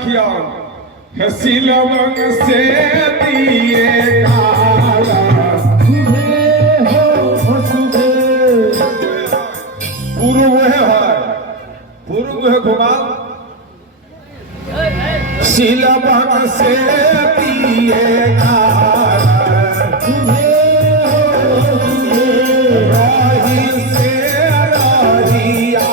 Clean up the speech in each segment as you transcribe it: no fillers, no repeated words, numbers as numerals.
सखिया सिलवन से दिए काला पूर्व है घुमा सिलवन से दिए काला रही से रहिया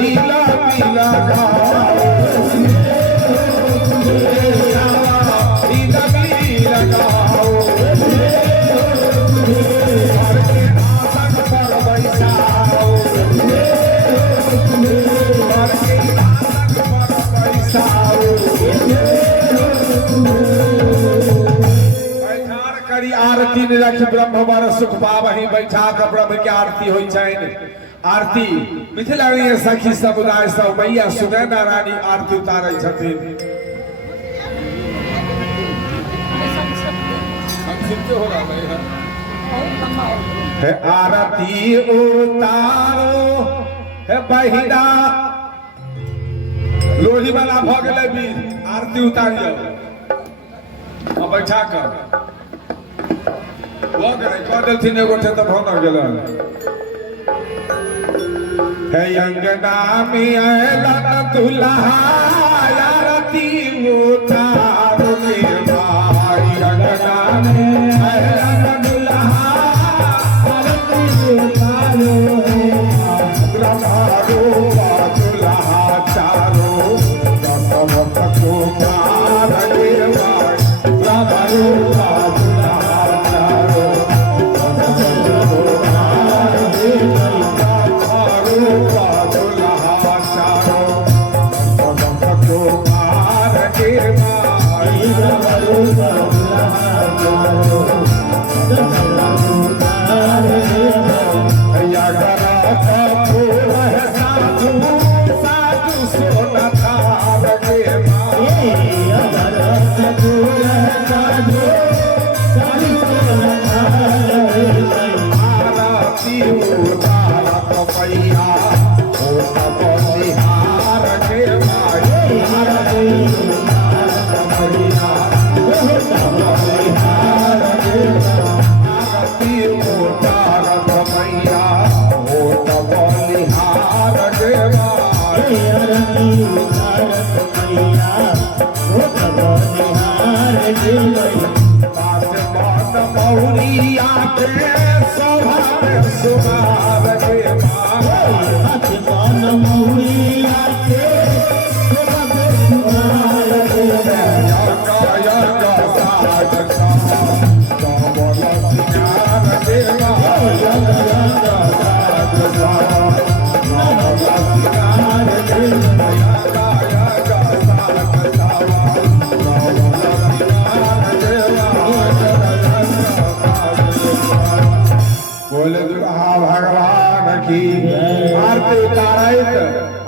पीला पीला आरती निरख ब्रह्म बर सुख पावहि बैठा कर ब्रह्म के आरती होई छैन आरती मिथिलानी सखी समुदाय सब मैया सुनैना रानी आरती उतारै छथिन है आरती उतारो है बहिना लोही वाला भ गेलै बीर आरती उतारियो अब बैठा कर वो करे कह देथिन एगो त भन गेलन है अंगना में आयलन दुल्हा आरती उतारो के भाई अंगना में आयलन दुल्हा आरती उतारो ब्रह्मारो दुल्हा चारो भक्त को मार के भाई ब्रह्मारो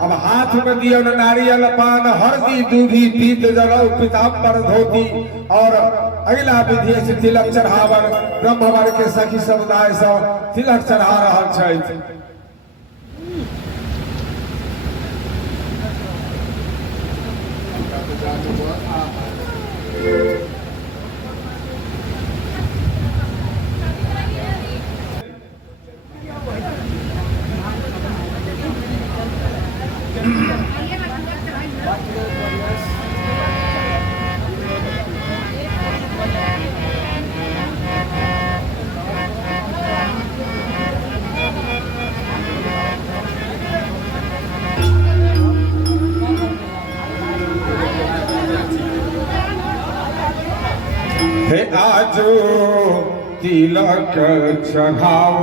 अब हाथ में दिया नारियल पान हरदी दूधी तीत जगह पीताम्बर धोती और अगला विधि से तिलक चढ़ावन ब्रह्मवर के सखी समुदाय सब तिलक चढ़ा रहा हे आजो तिलक चढ़ाओ